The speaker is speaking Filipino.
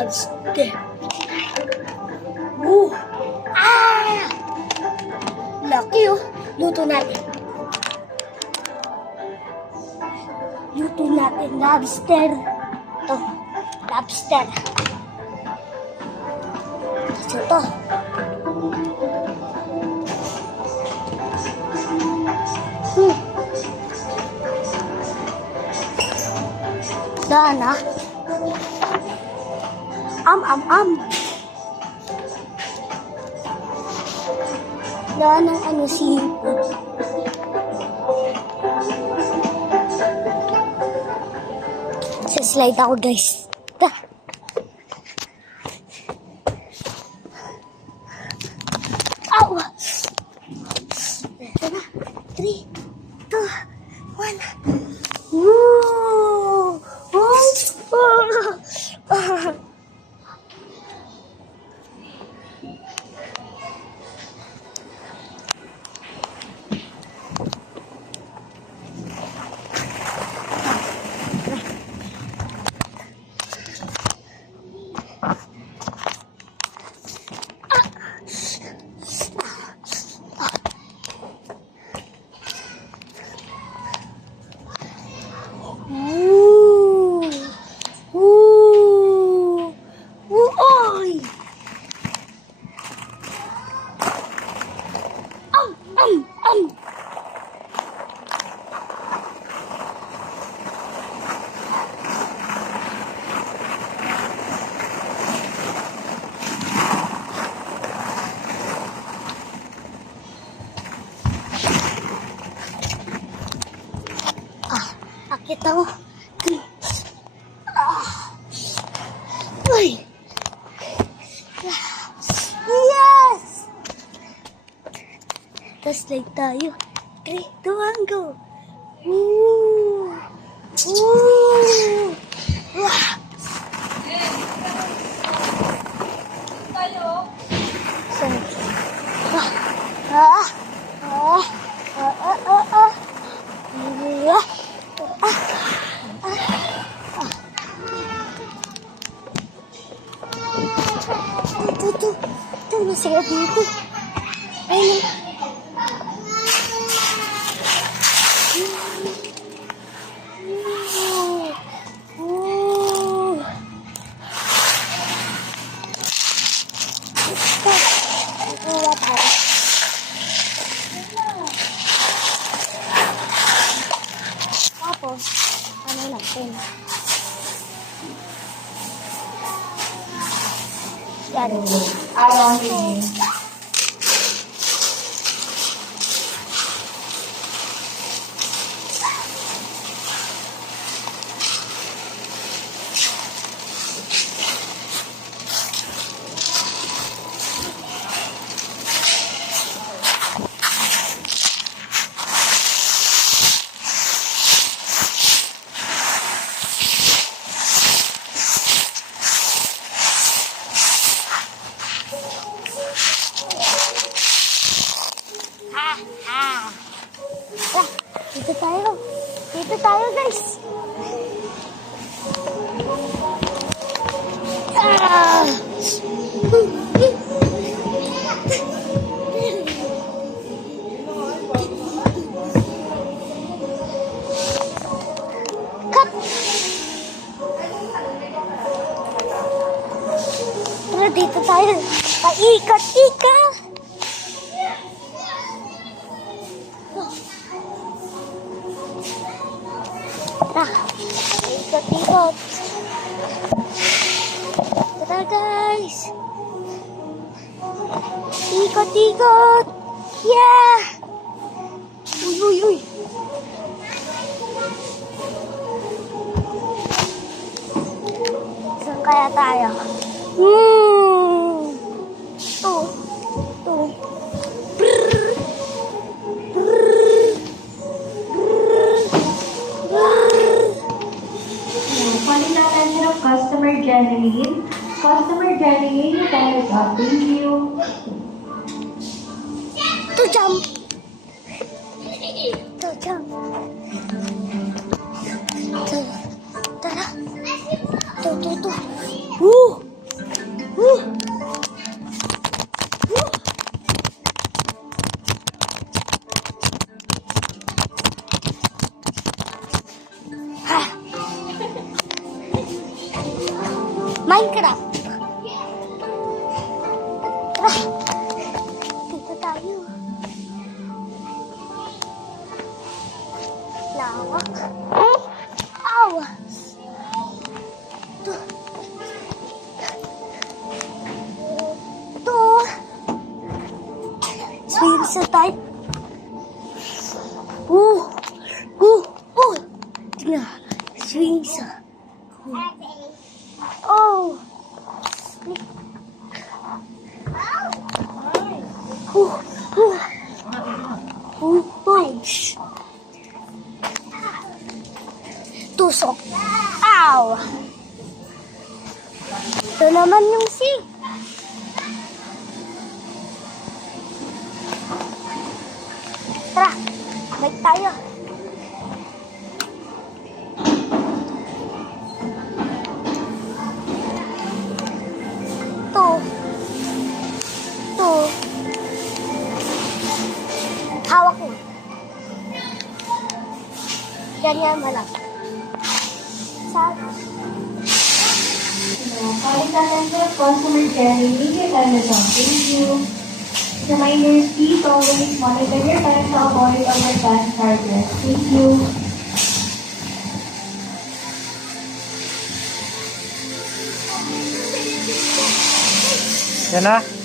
lobster. Oh! Ah! Laki oh. Luto natin. Luto natin lobster. Ito. Lobster. So ito. Dana. Dana ng ano seafood. Slide ako guys. Da. Ow! Ito na. 3, 2, 1. Woo! Kita mo. Uy! Yes! Tapos like tayo. 3, 2, 1, go! Woo! Woo! Wah! Ito, masaya dito. Ayun. Tapos, ano natin? Yan. Dito tayo. Dito tayo, guys. Ah! Cut! Tara, dito tayo. Paikot-ikot! Ikot-ikot. Tara guys. Ikot-ikot. Yeah. Uy. Saan kaya tayo? Ito. Customer Janeline. Customer Janeline, your time is up. Thank you. To jump. Tara. To. Minecraft. Tara. Dito tayo. Lawak. Aw! Ito. Ito. Swing sa tayo. Tingnan. Swing sa. Oh. Tusok. Ow! Ito naman yung si. Tara, balik tayo. Ito. Hawak mo. Ganyan mo lang. Palitan po, customer Jenny. Media Telecom. Thank you. Reminders, please always monitor your time to avoid overtime charges. Thank you. Yan na.